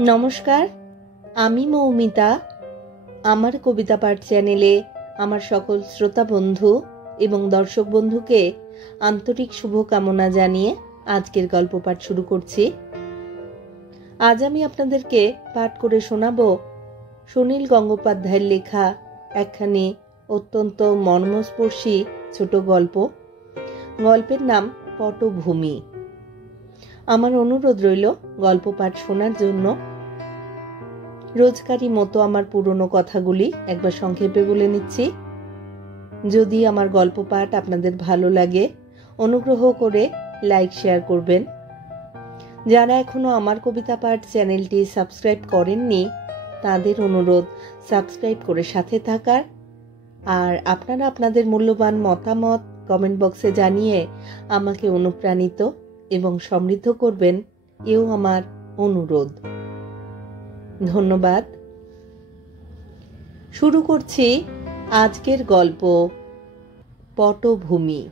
নমস্কার, আমি মৌমিতা। আমার কবিতা পাঠ চ্যানেলে আমার সকল শ্রোতা বন্ধু এবং দর্শক বন্ধুকে আন্তরিক শুভকামনা জানিয়ে আজকের গল্প পাঠ শুরু করছি। আজ আমি আপনাদেরকে পাঠ করে শোনাব সুনীল গঙ্গোপাধ্যায়ের লেখা একখানি অত্যন্ত মর্মস্পর্শী ছোট গল্প। গল্পের নাম পটভূমি। আমার অনুরোধ রইল গল্প পাঠ শোনার জন্য। রোজকারই মতো আমার পুরনো কথাগুলি একবার সংক্ষেপে বলে নিচ্ছি। যদি আমার গল্প পাঠ আপনাদের ভালো লাগে, অনুগ্রহ করে লাইক শেয়ার করবেন। যারা এখনো আমার কবিতা পাঠ চ্যানেলটি সাবস্ক্রাইব করেননি, তাদের অনুরোধ সাবস্ক্রাইব করে সাথে থাকার। আর আপনারা আপনাদের মূল্যবান মতামত কমেন্ট বক্সে জানিয়ে আমাকে অনুপ্রাণিত এবং সমৃদ্ধ করবেন, এও আমার অনুরোধ। ধন্যবাদ। শুরু করছি আজকের গল্প পটভূমি।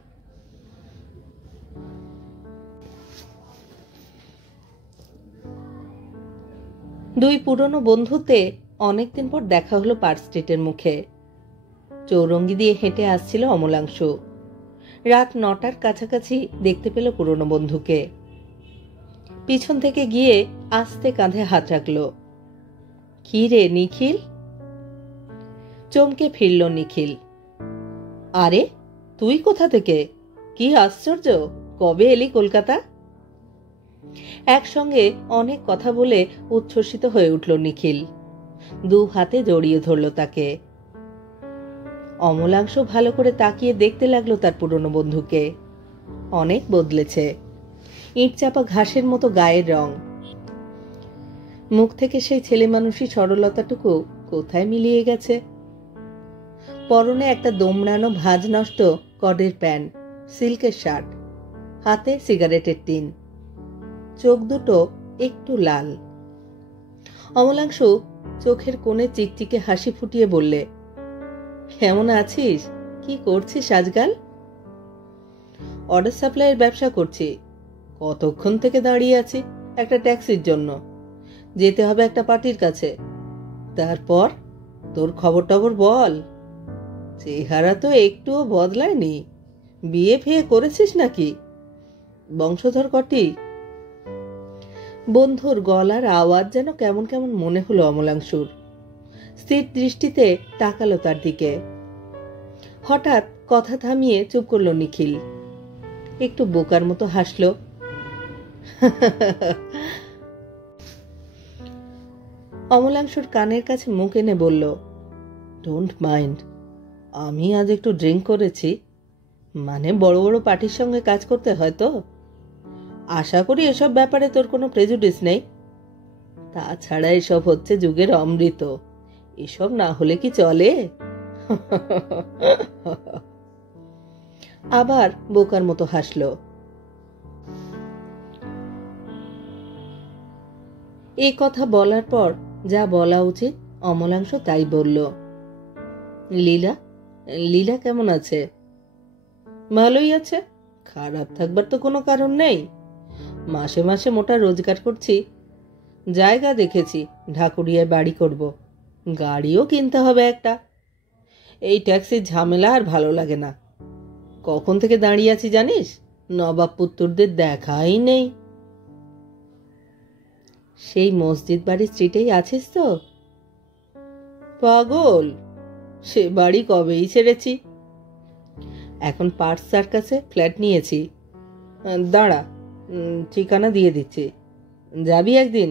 দুই পুরনো বন্ধুতে অনেকদিন পর দেখা হলো পার্ক স্ট্রিটের মুখে। চৌরঙ্গি দিয়ে হেঁটে আসছিল অমলাংশু। রাত 9টার কাছাকাছি দেখতে পেল পুরনো বন্ধুকে। পিছন থেকে গিয়ে আস্তে কাঁধে হাত রাখলো। কি রে নিখিল? চমকে ফিরল নিখিল। আরে তুই কোথা থেকে? কি আশ্চর্য, কবে এলি কলকাতা? একসঙ্গে অনেক কথা বলে উচ্ছ্বসিত হয়ে উঠল নিখিল। দু হাতে জড়িয়ে ধরল তাকে। অমলাংশু ভালো করে তাকিয়ে দেখতে লাগলো তার পুরনো বন্ধুকে। অনেক বদলেছে। ইট চাপা ঘাসের মতো গায়ের রং। মুখ থেকে সেই ছেলে মানুষই সরলতাটুকু কোথায় মিলিয়ে গেছে। পরনে একটা দোমড়ানো ভাঁজ নষ্ট কডের প্যান্ট, সিল্কের শার্ট, হাতে সিগারেটের টিন, চোখ দুটো একটু লাল। অমলাংশু চোখের কোণে চিকচিকে হাসি ফুটিয়ে বললে, কেমন আছিস? কি করছিস আজকাল? অর্ডার সাপ্লাইয়ের ব্যবসা করছি। কতক্ষণ থেকে দাঁড়িয়ে আছি একটা ট্যাক্সির জন্য। যেতে হবে একটা পার্টির কাছে। তারপর তোর খবর টবর বল। চেহারা তো একটুও বদলায়নি। বিয়ে ফিয়ে করেছিস নাকি? বংশধর কটি? বন্ধুর গলার আওয়াজ যেন কেমন কেমন মনে হলো অমলাংশুর। স্থির দৃষ্টিতে তাকালো তার দিকে। হঠাৎ কথা থামিয়ে চুপ করলো নিখিল। একটু বোকার মতো হাসল। অমলাংশুর কানের কাছে মুখ এনে বলল, ডোন্ট মাইন্ড, আমি আজ একটু ড্রিঙ্ক করেছি। মানে বড় বড় পার্টির সঙ্গে কাজ করতে হয় তো। আশা করি এসব ব্যাপারে তোর কোনো প্রেজুডিস নেই। তাছাড়া এসব হচ্ছে যুগের অমৃত। এসব না হলে কি চলে? আবার বোকার মতো হাসল। এই কথা বলার পর যা বলা উচিত অমলাংশ তাই বলল। লীলা লীলা কেমন আছে? ভালোই আছে। খারাপ থাকবার তো কোনো কারণ নেই। মাসে মাসে মোটা রোজগার করছি। জায়গা দেখেছি, ঢাকুরিয়ায় বাড়ি করব। গাড়িও কিনতে হবে একটা। এই ট্যাক্সির ঝামেলা আর ভালো লাগে না। কখন থেকে দাঁড়িয়ে আছি জানিস? নবাব পুত্তরদের দেখাই নেই। সেই মসজিদ বাড়ি স্ট্রিটেই আছিস তো? পাগল, সে বাড়ি কবেই ছেড়েছি। এখন পার্ক সার্কাসে ফ্ল্যাট নিয়েছি। দাঁড়া, ঠিকানা দিয়ে দিচ্ছি। যাবি একদিন?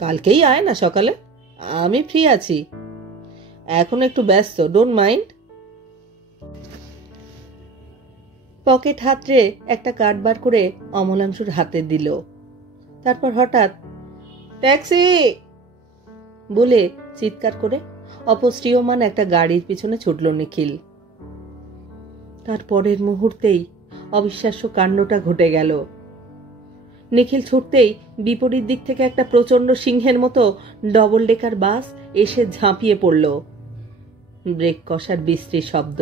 কালকেই আয় না সকালে, আমি ফ্রি আছি। এখন একটু ব্যস্ত, ডোন্ট মাইন্ড। পকেট হাতড়ে একটা কার্ড বার করে অমলাংশুর হাতে দিল। তারপর হঠাৎ ট্যাক্সি বলে চিৎকার করে অপসৃয়মান একটা গাড়ির পিছনে ছুটল নিখিল। তার পরের মুহূর্তেই অবিশ্বাস্য কাণ্ডটা ঘটে গেল। নিখিল ছুটতেই বিপরীত দিক থেকে একটা প্রচন্ড সিংহের মতো ডবল ডেকার বাস এসে ঝাঁপিয়ে পড়ল। ব্রেক কষার বিশ্রী শব্দ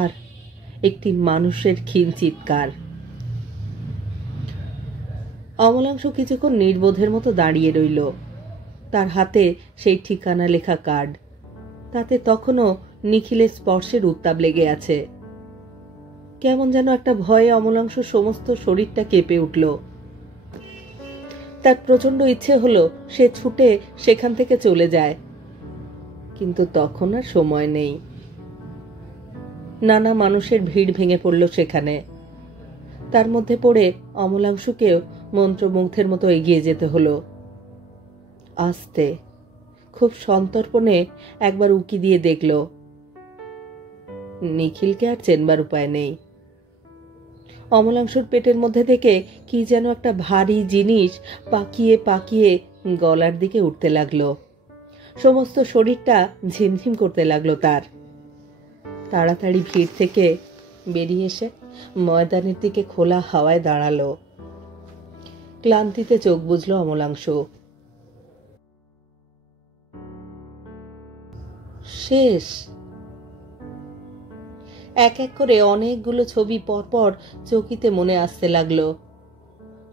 আর একটি মানুষের ক্ষীণ চিৎকার। অমলাংশু কিছুক্ষণ নির্বোধের মতো দাঁড়িয়ে রইল। তার হাতে সেই ঠিকানা লেখা কার্ড, তাতে তখনও নিখিলের স্পর্শের উত্তাপ লেগে আছে। কেমন যেন একটা ভয়ে অমলাংশুর সমস্ত শরীরটা কেঁপে উঠল। তার প্রচন্ড ইচ্ছে হলো সে ছুটে সেখান থেকে চলে যায়, কিন্তু তখন আর সময় নেই। নানা মানুষের ভিড় ভেঙে পড়ল সেখানে। তার মধ্যে পড়ে অমলাংশুকেও মন্ত্রমুগ্ধের মতো এগিয়ে যেতে হলো। আস্তে, খুব সন্তর্পণে একবার উকি দিয়ে দেখল, নিখিলকে আর চেনবার উপায় নেই। অমলাংশুর পেটের মধ্যে থেকে কি যেন একটা ভারী জিনিস পাকিয়ে পাকিয়ে গলার দিকে উঠতে লাগলো। সমস্ত শরীরটা ঝিমঝিম করতে লাগলো তার। তাড়াতাড়ি ভিড় থেকে বেরিয়ে এসে ময়দানের দিকে খোলা হাওয়ায় দাঁড়ালো। ক্লান্তিতে চোখ বুজল অমলাংশু। শেষ। এক এক করে অনেকগুলো ছবি পরপর চকিতে মনে আসতে লাগলো।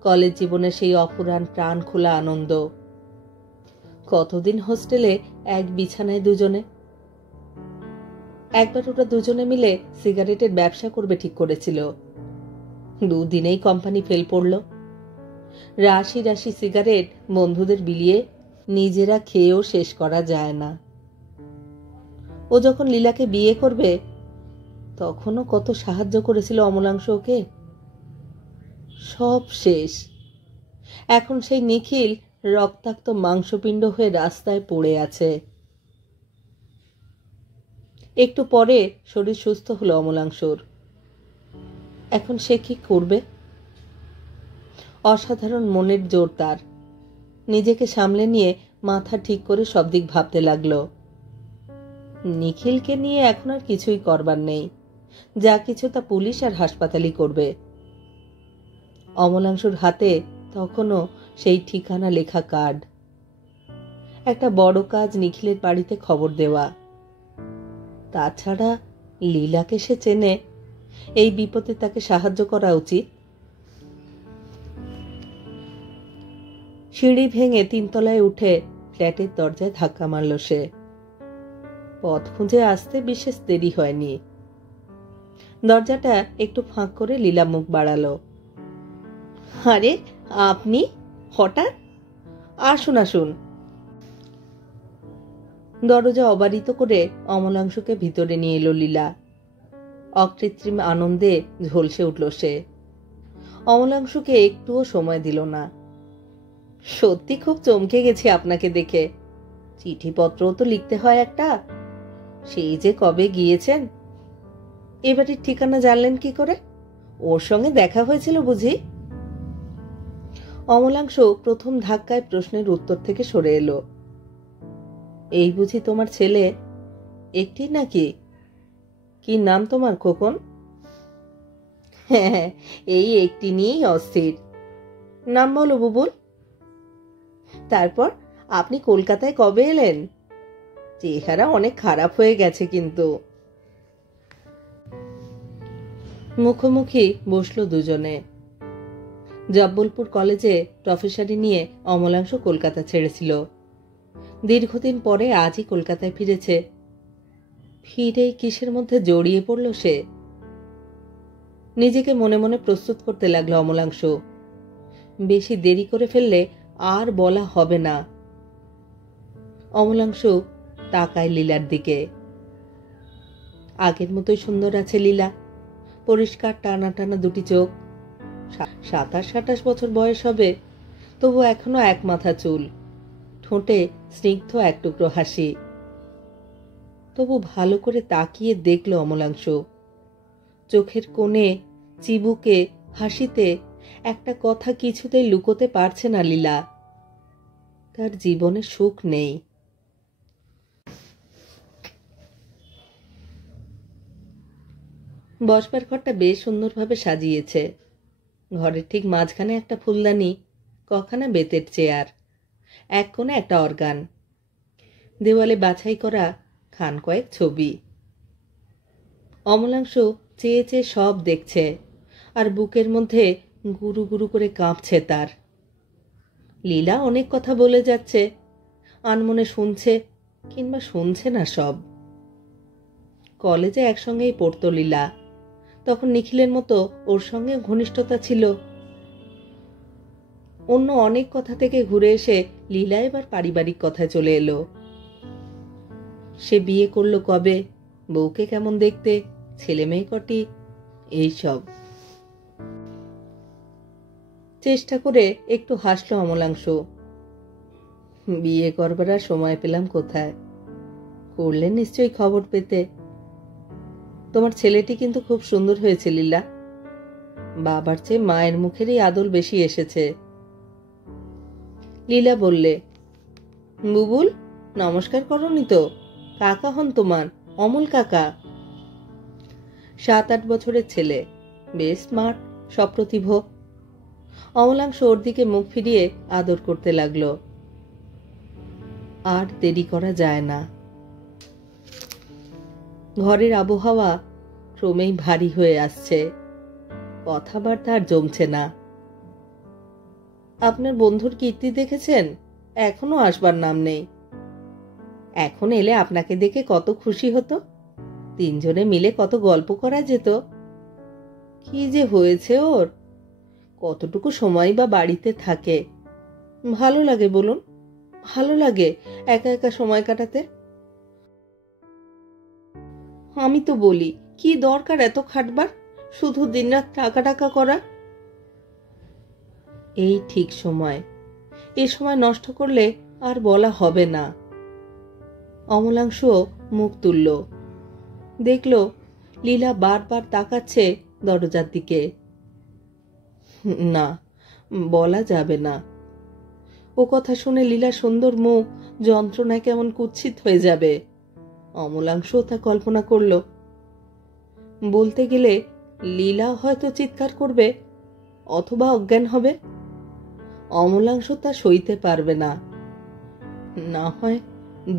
কলেজ জীবনে সেই অফুরান প্রাণ খোলা আনন্দ। কতদিন হোস্টেলে এক বিছানায় দুজনে। একবার ওরা দুজনে মিলে সিগারেটের ব্যবসা করবে ঠিক করেছিল। দুদিনেই কোম্পানি ফেল পড়ল। রাশি রাশি সিগারেট বন্ধুদের বিলিয়ে নিজেরা খেয়েও শেষ করা যায় না। ও যখন লীলাকে বিয়ে করবে তখনও কত সাহায্য করেছিল অমলাংশু ওকে। সব শেষ। এখন সেই নিখিল রক্তাক্ত মাংসপিণ্ড হয়ে রাস্তায় পড়ে আছে। একটু পরে শরীর সুস্থ হলো অমলাংশুর। এখন সে কি করবে? অসাধারণ মনের জোর তার। নিজেকে সামলে নিয়ে মাথা ঠিক করে সব দিক ভাবতে লাগলো। নিখিলকে নিয়ে এখন আর কিছুই করবার নেই। যা কিছু তা পুলিশ আর হাসপাতালই করবে। অমলাংশুর হাতে তখনও সেই ঠিকানা লেখা কার্ড। একটা বড় কাজ নিখিলের বাড়িতে খবর দেওয়া। তাছাড়া লীলাকে সে চেনে, এই বিপদে তাকে সাহায্য করা উচিত। সিঁড়ি ভেঙে 3 তলায় উঠে ফ্ল্যাটের দরজায় ধাক্কা মারল সে। পথ খুঁজে আসতে বিশেষ দেরি হয়নি। দরজাটা একটু ফাঁক করে লীলা মুখ বাড়ালো। আরে আপনি হঠাৎ? আসুন আসুন। দরজা অবারিত করে অমলাংশুকে ভিতরে নিয়ে এলো লীলা। অকৃত্রিম আনন্দে ঝলসে উঠল সে। অমলাংশুকে একটুও সময় দিল না। সত্যি খুব চমকে গেছি আপনাকে দেখে। চিঠিপত্রও তো লিখতে হয় একটা। সেই যে কবে গিয়েছেন। এবারের ঠিকানা জানলেন কি করে? ওর সঙ্গে দেখা হয়েছিল বুঝি? অমলাংশু প্রথম ধাক্কায় প্রশ্নের উত্তর থেকে সরে এলো। এই বুঝি তোমার ছেলে? একটি নাকি? কি নাম তোমার খোকন? হ্যাঁ, এই একটি নিয়েই অস্থির। নাম বলো বুবুল। তারপর আপনি কলকাতায় কবে এলেন? চেহারা অনেক খারাপ হয়ে গেছে কিন্তু। মুখোমুখি বসলো দুজনে। জব্বলপুর কলেজে প্রফেসরি নিয়ে অমলাংশু কলকাতা ছেড়েছিল। দীর্ঘদিন পরে আজই কলকাতায় ফিরেছে। ফিরেই কিসের মধ্যে জড়িয়ে পড়ল সে। নিজেকে মনে মনে প্রস্তুত করতে লাগলো অমলাংশু। বেশি দেরি করে ফেললে আর বলা হবে না। অমলাংশু তাকায় লীলার দিকে। আগের মতোই সুন্দর আছে লীলা। পরিষ্কার টানা টানা দুটি চোখ। 27-28 বছর বয়স হবে, তবু এখনো এক মাথা চুল। ঠোঁটে স্নিগ্ধ এক টুকরো হাসি। তবু ভালো করে তাকিয়ে দেখল অমলাংশু। চোখের কোণে, চিবুকে, হাসিতে একটা কথা কিছুতেই লুকোতে পারছে না লীলা। তার জীবনে সুখ নেই। বসবার ঘরটা বেশ সুন্দরভাবে সাজিয়েছে। ঘরের ঠিক মাঝখানে একটা ফুলদানি, কখানা বেতের চেয়ার, এক কোণে একটা অর্গান, দেওয়ালে বাছাই করা খান কয়েক ছবি। অমলাংশু চেয়ে চেয়ে সব দেখছে, আর বুকের মধ্যে গুরু গুরু করে কাঁপছে তার। লীলা অনেক কথা বলে যাচ্ছে, আনমনে শুনছে কিংবা শুনছে না সব। কলেজে একসঙ্গেই পড়তো লীলা, তখন নিখিলের মতো ওর সঙ্গে ঘনিষ্ঠতা ছিল। অন্য অনেক কথা থেকে ঘুরে এসে লীলা এবার পারিবারিক কথায় চলে এলো। সে বিয়ে করলো কবে, বউকে কেমন দেখতে, ছেলে মেয়ে কটি, এইসব। চেষ্টা করে একটু হাসলো অমলাংশু। বিয়ে করবার আর সময় পেলাম কোথায়, করলে নিশ্চয়ই খবর পেতে। তোমার ছেলেটি কিন্তু খুব সুন্দর হয়েছে লীলা, বাবার চেয়ে মায়ের মুখেরই আদল বেশি এসেছে। লীলা বললে, বুবুল নমস্কার করনি তো, কাকা হন তোমার, অমল কাকা। 7-8 বছরের ছেলে, বেশ স্মার্ট, সপ্রতিভ। অমলাংশ ওর দিকে মুখ ফিরিয়ে আদর করতে লাগলো। আর দেরি করা যায় না। ঘরের আবহাওয়া ক্রমেই ভারী হয়ে আসছে, কথাবার্তা আর জমছে না। আপনার বন্ধুর কীর্তি দেখেছেন? এখনো আসবার নাম নেই। এখন এলে আপনাকে দেখে কত খুশি হতো, 3 জনে মিলে কত গল্প করা যেত। কি যে হয়েছে ওর, কতটুকু সময় বা বাড়িতে থাকে। ভালো লাগে বলুন, ভালো লাগে একা একা সময় কাটাতে। আমি তো বলি, কি দরকার এত খাটবার, শুধু দিনরাত টাকা টাকা করা। এই ঠিক সময়, এ সময় নষ্ট করলে আর বলা হবে না। অমলাংশও মুখ তুলল, দেখল লীলা বারবার তাকাচ্ছে দরজার দিকে। না, বলা যাবে না। ও কথা শুনে লীলার সুন্দর মুখ যন্ত্রণায় কেমন কুৎসিত হয়ে যাবে। অমলাংশও তা কল্পনা করল। বলতে গেলে লীলা হয়তো চিৎকার করবে অথবা অজ্ঞান হবে। অমলাংশ তা সইতে পারবে না। না হয়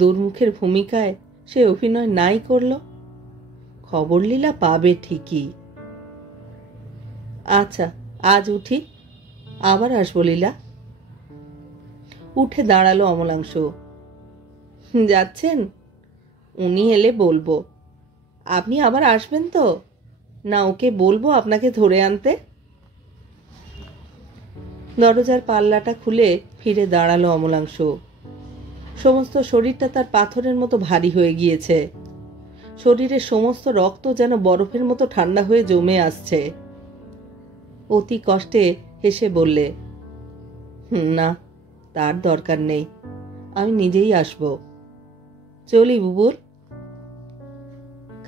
দুর্মুখের ভূমিকায় সে অভিনয় নাই করল, খবর লীলা পাবে ঠিকই। আচ্ছা, আজ উঠি, আবার আসবো লীলা। উঠে দাঁড়ালো অমলাংশ। যাচ্ছেন? উনি এলে বলবো। আপনি আবার আসবেন তো? না ওকে বলবো আপনাকে ধরে আনতে? দরজার পাল্লাটা খুলে ফিরে দাঁড়ালো অমলাংশ। সমস্ত শরীরটা তার পাথরের মতো ভারী হয়ে গিয়েছে। শরীরের সমস্ত রক্ত যেন বরফের মতো ঠান্ডা হয়ে জমে আসছে। অতি কষ্টে হেসে বললে, না, তার দরকার নেই, আমি নিজেই আসব। চলি বুবুল।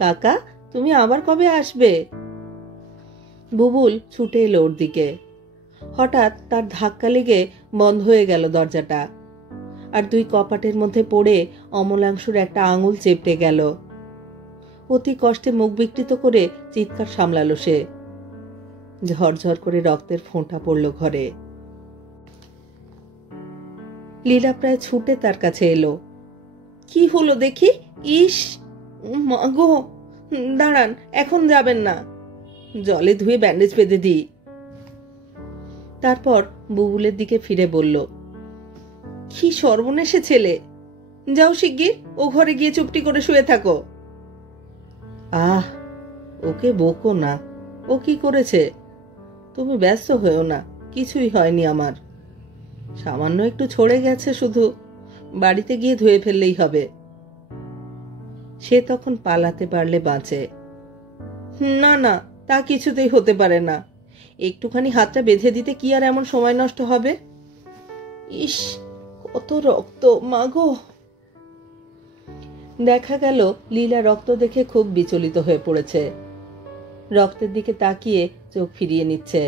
কাকা, তুমি আবার কবে আসবে? বুবুল ছুটে এলো ওর দিকে। হঠাৎ তার ধাক্কা লেগে বন্ধ হয়ে গেল দরজাটা, আর 2 কপাটের মধ্যে পড়ে অমলাংশুর একটা আঙুল চেপটে গেল। অতি কষ্টে মুখ বিকৃত করে চিৎকার সামলালো সে। ঝরঝর করে রক্তের ফোঁটা পড়ল ঘরে। লীলা প্রায় ছুটে তার কাছে এলো। কি হলো দেখি? ইস মা গো, দাঁড়ান, এখন যাবেন না, জলে ধুয়ে ব্যান্ডেজ বেঁধে দিই। তারপর বুবুলের দিকে ফিরে বলল, কি সর্বনেশে ছেলে, যাও শিগগির ও ঘরে গিয়ে চুপটি করে শুয়ে থাকো। আহ, ওকে বকো না, ও কি করেছে? তুমি ব্যস্ত হয়েও না, কিছুই হয়নি আমার, সামান্য একটু ছড়ে গেছে শুধু, বাড়িতে গিয়ে ধুয়ে ফেললেই হবে। সে তখন পালাতে পারলে বাঁচে। না না, তা কিছুতেই হতে পারে না, একটুখানি হাতটা বেঁধে দিতে কি আর এমন সময় নষ্ট হবে? ইস, কত রক্ত মা গো। দেখা গেল লীলা রক্ত দেখে খুব বিচলিত হয়ে পড়েছে। রক্তের দিকে তাকিয়ে চোখ ফিরিয়ে নিচ্ছে।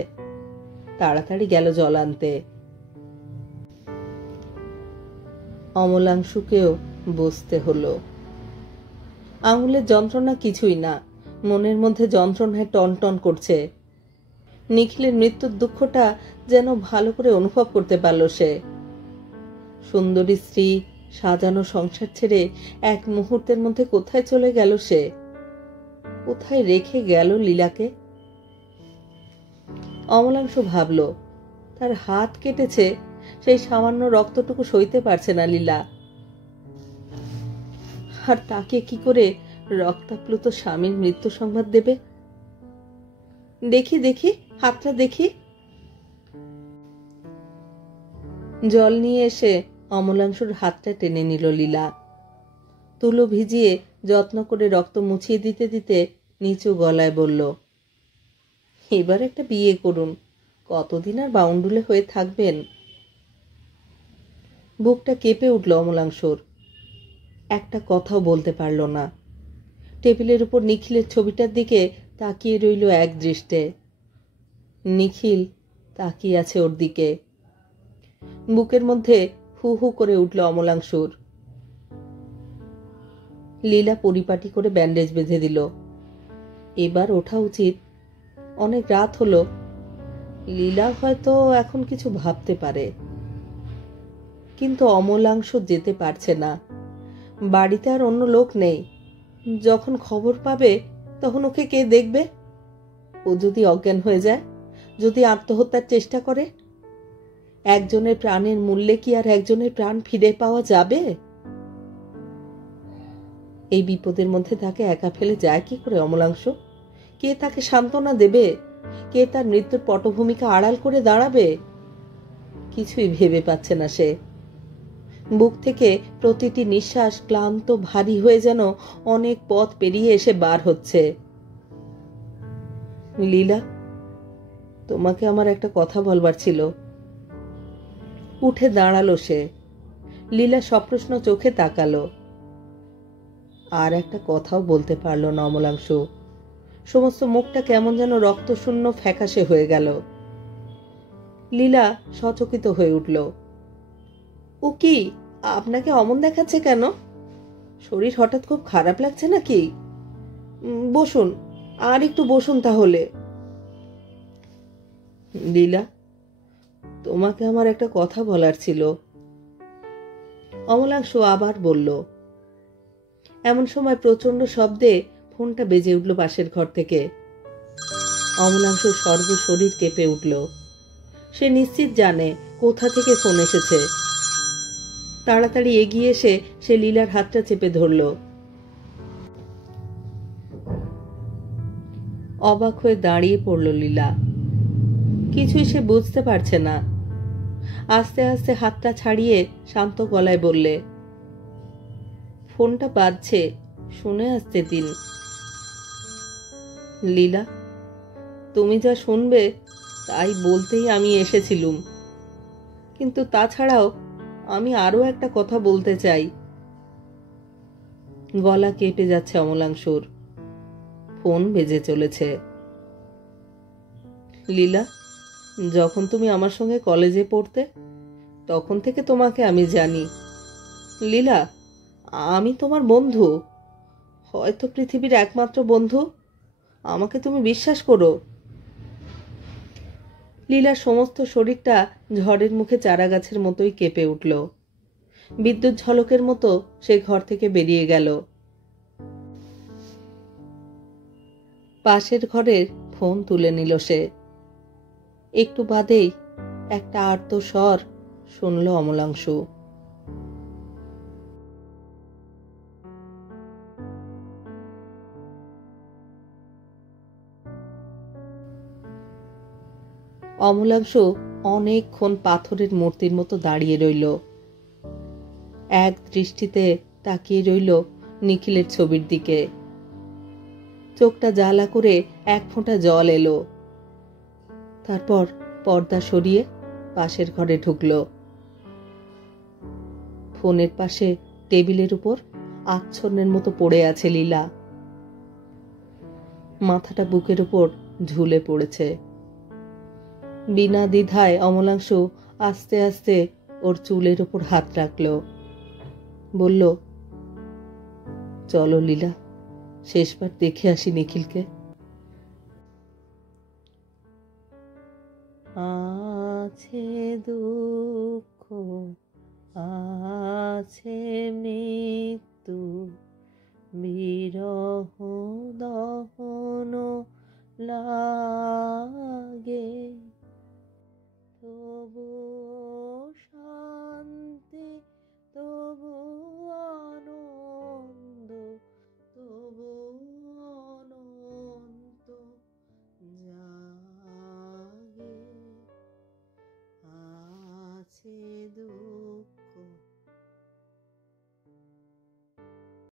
তাড়াতাড়ি গেল জল আনতে। অমলাংশুকেও বসতে হলো। আঙুলের যন্ত্রণা কিছুই না, মনের মধ্যে যন্ত্রণায় টনটন করছে। নিখিলের মৃত্যুর দুঃখটা যেন ভালো করে অনুভব করতে পারল সে। সুন্দরী স্ত্রী, সাজানো সংসার ছেড়ে এক মুহূর্তের মধ্যে কোথায় চলে গেল সে? কোথায় রেখে গেল লীলাকে? অমলাংশ ভাবল, তার হাত কেটেছে, সেই সামান্য রক্তটুকু সইতে পারছে না লীলা। আর তাকে কি করে রক্তাপ্লুত স্বামীর মৃত্যু সংবাদ দেবে? দেখি দেখি, হাতটা দেখি। জল নিয়ে এসে অমলাংশুর হাতটা টেনে নিল লীলা। তুলো ভিজিয়ে যত্ন করে রক্ত মুছিয়ে দিতে দিতে নিচু গলায় বলল, এবার একটা বিয়ে করুন, কতদিন আর বাউন্ডুলে হয়ে থাকবেন? বুকটা কেঁপে উঠল অমলাংশুর। একটা কথাও বলতে পারল না। টেবিলের উপর নিখিলের ছবিটার দিকে তাকিয়ে রইল এক দৃষ্টে। নিখিল তাকিয়ে আছে ওর দিকে। বুকের মধ্যে হু হু করে উঠল অমলাংশুর। লীলা পরিপাটি করে ব্যান্ডেজ বেঁধে দিল। এবার ওঠা উচিত, অনেক রাত হলো। লীলা হয়তো এখন কিছু ভাবতে পারে, কিন্তু অমলাংশু যেতে পারছে না। বাড়িতে আর অন্য লোক নেই। যখন খবর পাবে তখন ওকে কে দেখবে? ও যদি অজ্ঞান হয়ে যায়, যদি আত্মহত্যার চেষ্টা করে, একজনের প্রাণের মূল্যে কি আর একজনের প্রাণ ফিরে পাওয়া যাবে? এই বিপদের মধ্যে তাকে একা ফেলে যায় কি করে অমলাংশু? কে তাকে সান্ত্বনা দেবে? কে তার মৃত্যুর পটভূমিকা আড়াল করে দাঁড়াবে? কিছুই ভেবে পাচ্ছে না সে। বুক থেকে প্রতিটি নিঃশ্বাস ক্লান্ত ভারী হয়ে যেন অনেক পথ পেরিয়ে এসে বার হচ্ছে। লীলা, তোমাকে আমার একটা কথা বলবার ছিল। উঠে দাঁড়ালো সে। লীলা সপ্রশ্ন চোখে তাকালো। আর একটা কথাও বলতে পারল না অমলাংশু। সমস্ত মুখটা কেমন যেন রক্তশূন্য ফ্যাকাশে হয়ে গেল। লীলা সচকিত হয়ে উঠল। ও কি, আপনাকে অমন দেখাচ্ছে কেন? শরীর হঠাৎ খুব খারাপ লাগছে নাকি? বসুন, আর একটু বসুন তাহলে। লীলা, তোমাকে আমার একটা কথা বলার ছিল। অমলাংশু আবার বলল। এমন সময় প্রচন্ড শব্দে ফোনটা বেজে উঠল পাশের ঘর থেকে। অমলাংশুর সর্বশরীর কেঁপে উঠল। সে নিশ্চিত জানে কোথা থেকে ফোন এসেছে। তাড়াতাড়ি এগিয়ে এসে সে লীলার হাতটা চেপে ধরল। অবাক হয়ে দাঁড়িয়ে পড়ল লীলা। কিছুই সে বুঝতে পারছে না। আস্তে আস্তে হাতটা ছাড়িয়ে শান্ত গলায় বললে, ফোনটা বাজছে, শুনে আসতে দিন। লীলা, তুমি যা শুনবে তাই বলতেই আমি এসেছিলুম, কিন্তু তাছাড়াও আমি আরো একটা কথা বলতে চাই। গলা কেটে যাচ্ছে অমলাংশুর। ফোন বেজে চলেছে। লীলা, যখন তুমি আমার সঙ্গে কলেজে পড়তে তখন থেকে তোমাকে আমি জানি। লীলা, আমি তোমার বন্ধু, হয়তো পৃথিবীর একমাত্র বন্ধু। আমাকে তুমি বিশ্বাস করো। লীলার সমস্ত শরীরটা ঝড়ের মুখে চারাগাছের মতোই কেঁপে উঠল। বিদ্যুৎ ঝলকের মতো সে ঘর থেকে বেরিয়ে গেল। পাশের ঘরের ফোন তুলে নিল সে। একটু বাদেই একটা আর্ত স্বর শুনল অমলাংশু। অমলাংশু অনেকক্ষণ পাথরের মূর্তির মতো দাঁড়িয়ে রইল। এক দৃষ্টিতে তাকিয়ে রইল নিখিলের ছবির দিকে। চোখটা জ্বালা করে এক ফোঁটা জল এলো। তারপর পর্দা সরিয়ে পাশের ঘরে ঢুকল। ফোনের পাশে টেবিলের উপর আচ্ছন্নের মতো পড়ে আছে লীলা। মাথাটা বুকের উপর ঝুলে পড়েছে। বিনা দ্বিধায় অমলাংশু আস্তে আস্তে ওর চুলের উপর হাত রাখল। বলল, চলো লীলা, শেষবার দেখে আসি নিখিলকে। আছে দুঃখ, আছে মৃত্যু, বিরহ দহন লাগে, তবু দূর।